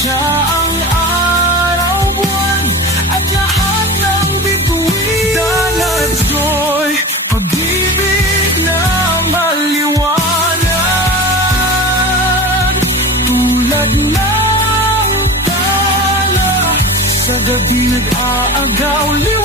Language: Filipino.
Siya ang araw, buwan at lahat ng bituin. Dala't joy, pag-ibig na maliwanag, tulad ng tala sa gabi nag-aagaw.